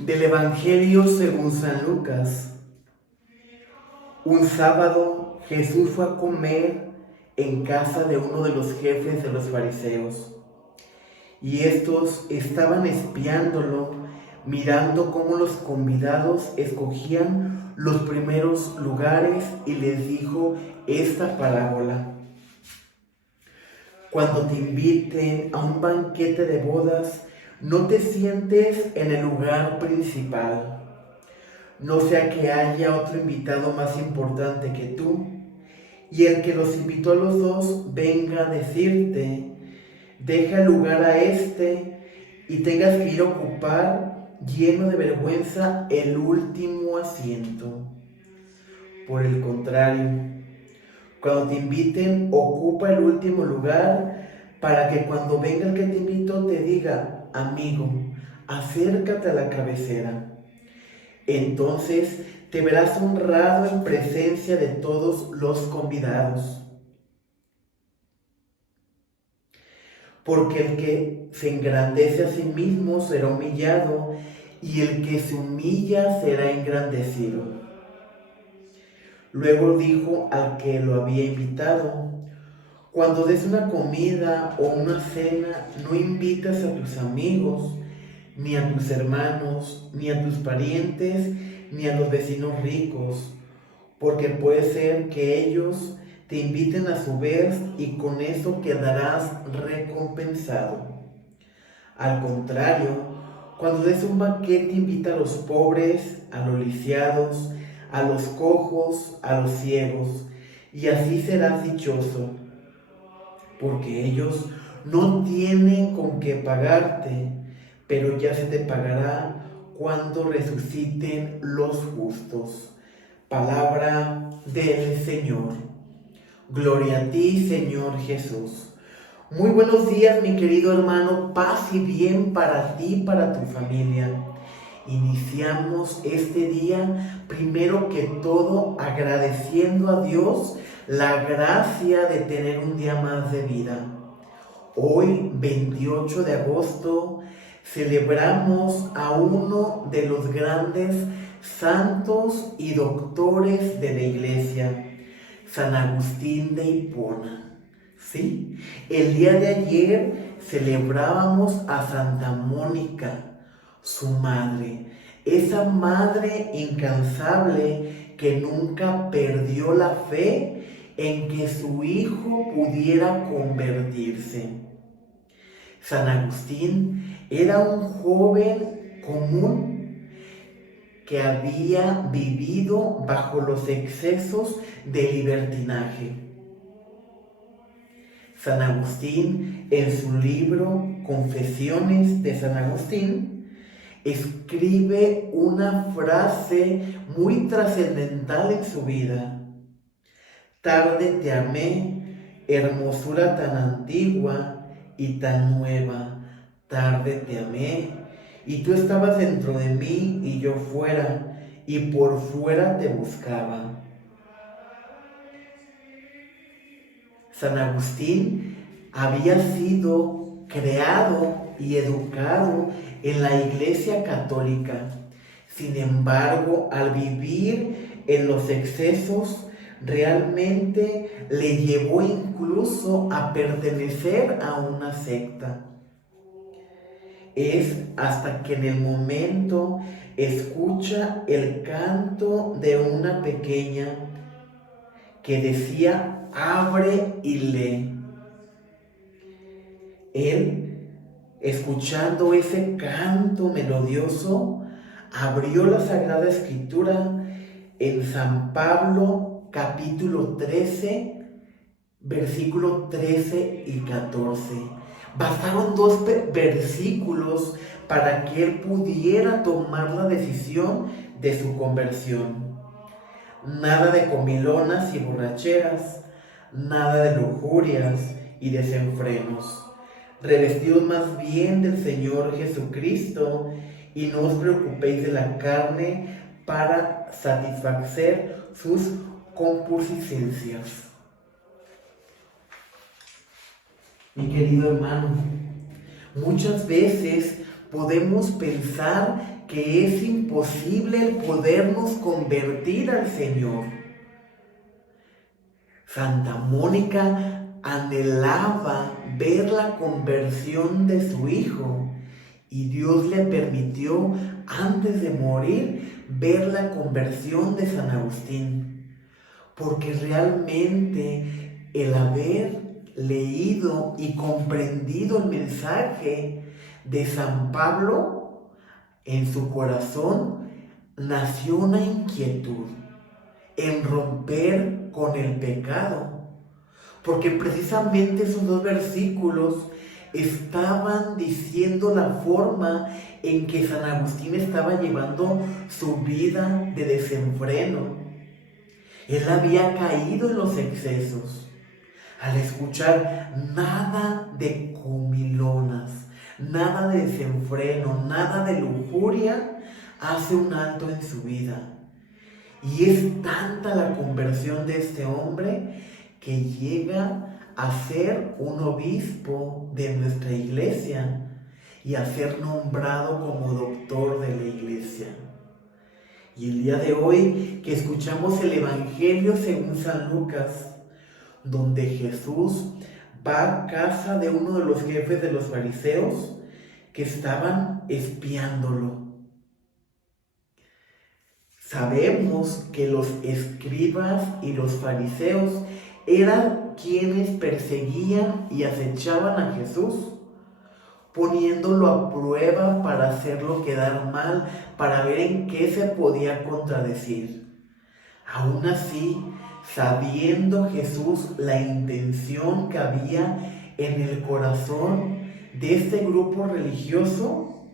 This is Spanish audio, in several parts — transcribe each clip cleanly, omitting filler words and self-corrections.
Del Evangelio según San Lucas. Un sábado Jesús fue a comer en casa de uno de los jefes de los fariseos, y estos estaban espiándolo, mirando cómo los convidados escogían los primeros lugares, y les dijo esta parábola: cuando te inviten a un banquete de bodas, no te sientes en el lugar principal, no sea que haya otro invitado más importante que tú, y el que los invitó a los dos venga a decirte: deja el lugar a este, y tengas que ir a ocupar, lleno de vergüenza, el último asiento. Por el contrario, cuando te inviten, ocupa el último lugar, para que cuando venga el que te invitó te diga: amigo, acércate a la cabecera. Entonces te verás honrado en presencia de todos los convidados. Porque el que se engrandece a sí mismo será humillado, y el que se humilla será engrandecido. Luego dijo al que lo había invitado: cuando des una comida o una cena, no invitas a tus amigos, ni a tus hermanos, ni a tus parientes, ni a los vecinos ricos, porque puede ser que ellos te inviten a su vez, y con eso quedarás recompensado. Al contrario, cuando des un banquete, invita a los pobres, a los lisiados, a los cojos, a los ciegos, y así serás dichoso, porque ellos no tienen con qué pagarte, pero ya se te pagará cuando resuciten los justos. Palabra del Señor. Gloria a ti, Señor Jesús. Muy buenos días, mi querido hermano. Paz y bien para ti y para tu familia. Iniciamos este día, primero que todo, agradeciendo a Dios la gracia de tener un día más de vida. Hoy, 28 de agosto, celebramos a uno de los grandes santos y doctores de la Iglesia, San Agustín de Hipona. ¿Sí? El día de ayer celebrábamos a Santa Mónica, su madre, esa madre incansable que nunca perdió la fe en que su hijo pudiera convertirse. San Agustín era un joven común que había vivido bajo los excesos de libertinaje. San Agustín, en su libro Confesiones de San Agustín, escribe una frase muy trascendental en su vida: tarde te amé, hermosura tan antigua y tan nueva. Tarde te amé, y tú estabas dentro de mí y yo fuera, y por fuera te buscaba. San Agustín había sido creado y educado en la Iglesia Católica. Sin embargo, al vivir en los excesos, realmente le llevó incluso a pertenecer a una secta. Es hasta que en el momento escucha el canto de una pequeña que decía: abre y lee. Él, escuchando ese canto melodioso, abrió la Sagrada Escritura en San Pablo capítulo 13, versículo 13 y 14. Bastaron dos versículos para que él pudiera tomar la decisión de su conversión. Nada de comilonas y borracheras, nada de lujurias y desenfrenos. Revestidos más bien del Señor Jesucristo, y no os preocupéis de la carne para satisfacer sus concupiscencias. Mi querido hermano, muchas veces podemos pensar que es imposible el podernos convertir al Señor. Santa Mónica anhelaba ver la conversión de su hijo y Dios le permitió, antes de morir, ver la conversión de San Agustín, porque realmente el haber leído y comprendido el mensaje de San Pablo en su corazón, nació una inquietud en romper con el pecado, porque precisamente esos dos versículos estaban diciendo la forma en que San Agustín estaba llevando su vida de desenfreno. Él había caído en los excesos al escuchar nada de comilonas, nada de desenfreno, nada de lujuria. Hace un alto en su vida. Y es tanta la conversión de este hombre que llega a ser un obispo de nuestra iglesia y a ser nombrado como doctor de la iglesia. Y el día de hoy que escuchamos el Evangelio según San Lucas, donde Jesús va a casa de uno de los jefes de los fariseos que estaban espiándolo. Sabemos que los escribas y los fariseos eran quienes perseguían y acechaban a Jesús, poniéndolo a prueba para hacerlo quedar mal, para ver en qué se podía contradecir. Aún así, sabiendo Jesús la intención que había en el corazón de este grupo religioso,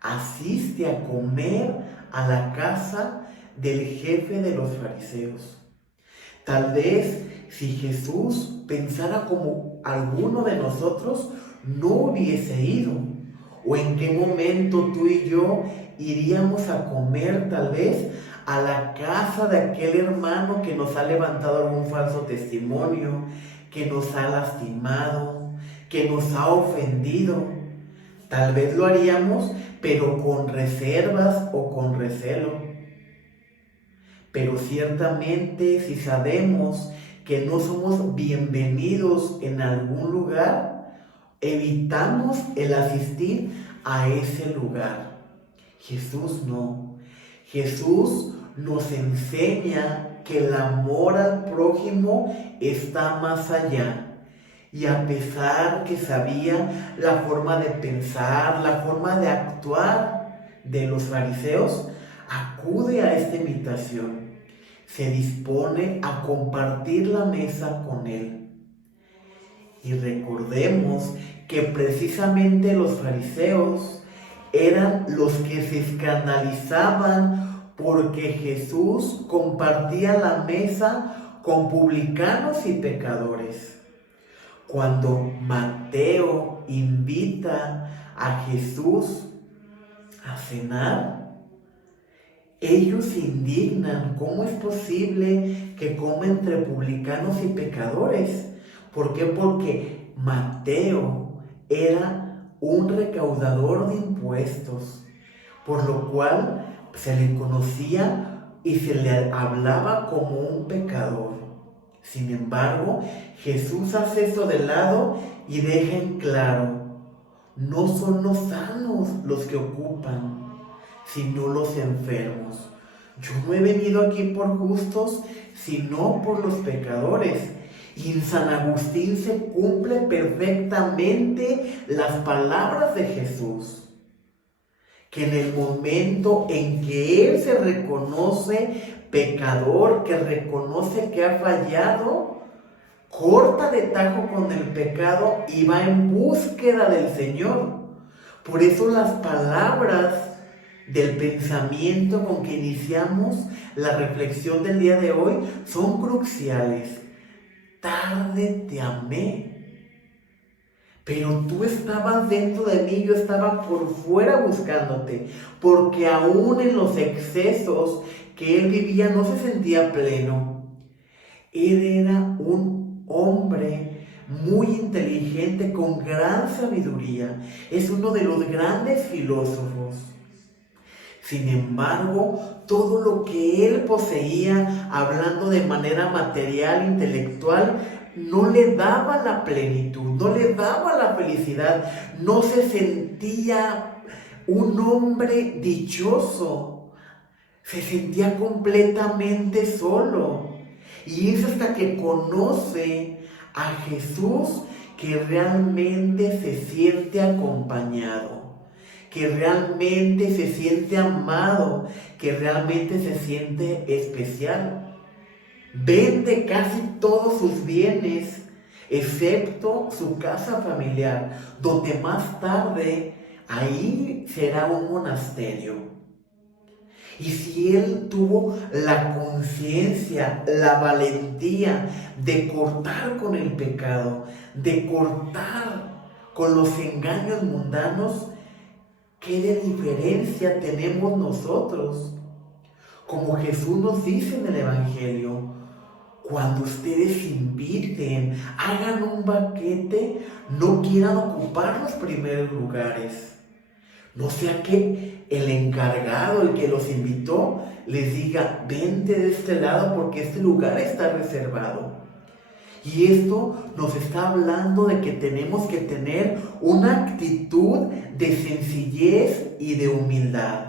asiste a comer a la casa del jefe de los fariseos. Tal vez si Jesús pensara como alguno de nosotros, no hubiese ido. ¿O en qué momento tú y yo iríamos a comer tal vez a la casa de aquel hermano que nos ha levantado algún falso testimonio, que nos ha lastimado, que nos ha ofendido? Tal vez lo haríamos, pero con reservas o con recelo. Pero ciertamente si sabemos que no somos bienvenidos en algún lugar, evitamos el asistir a ese lugar. Jesús no. Jesús nos enseña que el amor al prójimo está más allá. Y a pesar que sabía la forma de pensar, la forma de actuar de los fariseos, acude a esta invitación. Se dispone a compartir la mesa con él. Y recordemos que precisamente los fariseos eran los que se escandalizaban porque Jesús compartía la mesa con publicanos y pecadores. Cuando Mateo invita a Jesús a cenar, ellos se indignan. ¿Cómo es posible que coma entre publicanos y pecadores? ¿Por qué? Porque Mateo era un recaudador de impuestos, por lo cual se le conocía y se le hablaba como un pecador. Sin embargo, Jesús hace eso de lado y deja en claro: no son los sanos los que ocupan, sino los enfermos. Yo no he venido aquí por justos, sino por los pecadores. Y en San Agustín se cumple perfectamente las palabras de Jesús, que en el momento en que Él se reconoce pecador, que reconoce que ha fallado, corta de tajo con el pecado y va en búsqueda del Señor. Por eso las palabras del pensamiento con que iniciamos la reflexión del día de hoy son cruciales. Tarde te amé, pero tú estabas dentro de mí, yo estaba por fuera buscándote, porque aún en los excesos que él vivía no se sentía pleno. Él era un hombre muy inteligente, con gran sabiduría. Es uno de los grandes filósofos. Sin embargo, todo lo que él poseía, hablando de manera material, intelectual, no le daba la plenitud, no le daba la felicidad, no se sentía un hombre dichoso, se sentía completamente solo. Y es hasta que conoce a Jesús que realmente se siente acompañado, que realmente se siente amado, que realmente se siente especial. Vende casi todos sus bienes, excepto su casa familiar, donde más tarde ahí será un monasterio. Y si él tuvo la conciencia, la valentía de cortar con el pecado, de cortar con los engaños mundanos, ¿qué de diferencia tenemos nosotros? Como Jesús nos dice en el Evangelio, cuando ustedes inviten, hagan un banquete, no quieran ocupar los primeros lugares. No sea que el encargado, el que los invitó, les diga, vente de este lado porque este lugar está reservado. Y esto nos está hablando de que tenemos que tener una actitud de sencillez y de humildad.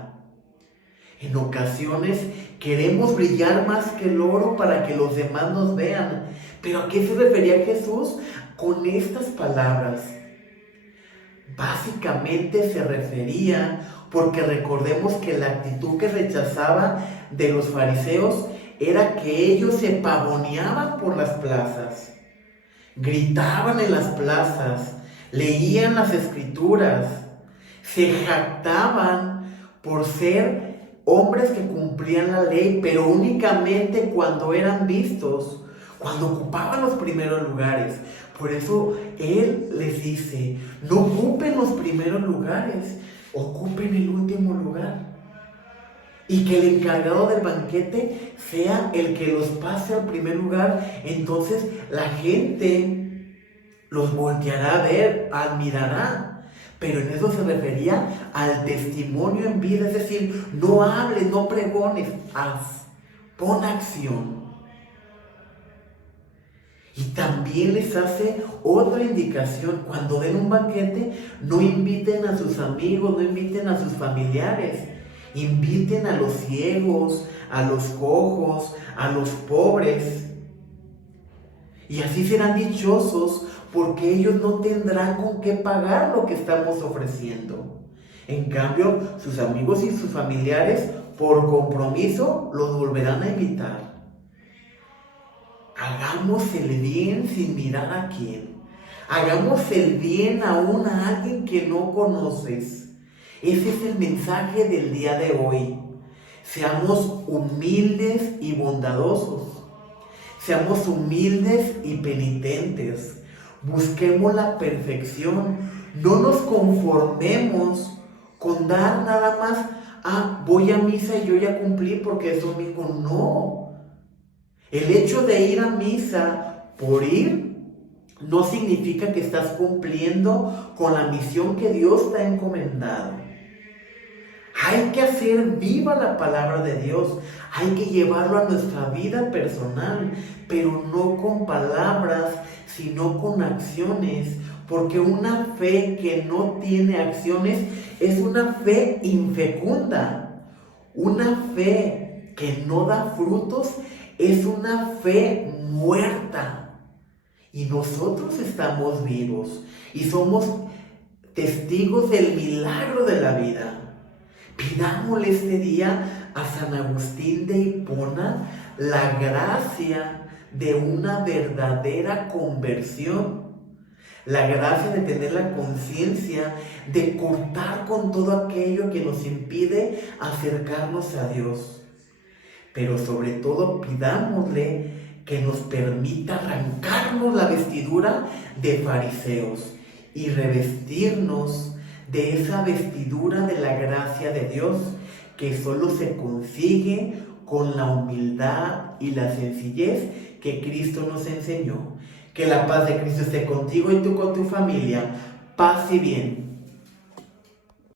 En ocasiones queremos brillar más que el oro para que los demás nos vean. ¿Pero a qué se refería Jesús con estas palabras? Básicamente se refería, porque recordemos que la actitud que rechazaba de los fariseos era que ellos se pavoneaban por las plazas, gritaban en las plazas, leían las escrituras, se jactaban por ser hombres que cumplían la ley, pero únicamente cuando eran vistos, cuando ocupaban los primeros lugares. Por eso Él les dice, no ocupen los primeros lugares, ocupen el último lugar. Y que el encargado del banquete sea el que los pase al primer lugar. Entonces la gente los volteará a ver, admirará. Pero en eso se refería al testimonio en vida, es decir, no hables, no pregones, haz, pon acción. Y también les hace otra indicación, cuando den un banquete, no inviten a sus amigos, no inviten a sus familiares, inviten a los ciegos, a los cojos, a los pobres. Y así serán dichosos porque ellos no tendrán con qué pagar lo que estamos ofreciendo. En cambio, sus amigos y sus familiares, por compromiso, los volverán a invitar. Hagamos el bien sin mirar a quién. Hagamos el bien aún a alguien que no conoces. Ese es el mensaje del día de hoy. Seamos humildes y bondadosos. Seamos humildes y penitentes. Busquemos la perfección. No nos conformemos con dar nada más, voy a misa y yo ya cumplí porque es domingo. No. El hecho de ir a misa por ir no significa que estás cumpliendo con la misión que Dios te ha encomendado. Hay que hacer viva la palabra de Dios, hay que llevarlo a nuestra vida personal, pero no con palabras, sino con acciones, porque una fe que no tiene acciones es una fe infecunda, una fe que no da frutos es una fe muerta. Y nosotros estamos vivos y somos testigos del milagro de la vida. Pidámosle este día a San Agustín de Hipona la gracia de una verdadera conversión, la gracia de tener la conciencia de cortar con todo aquello que nos impide acercarnos a Dios. Pero sobre todo pidámosle que nos permita arrancarnos la vestidura de fariseos y revestirnos de esa vestidura de la gracia de Dios que solo se consigue con la humildad y la sencillez que Cristo nos enseñó. Que la paz de Cristo esté contigo y tú con tu familia. Paz y bien.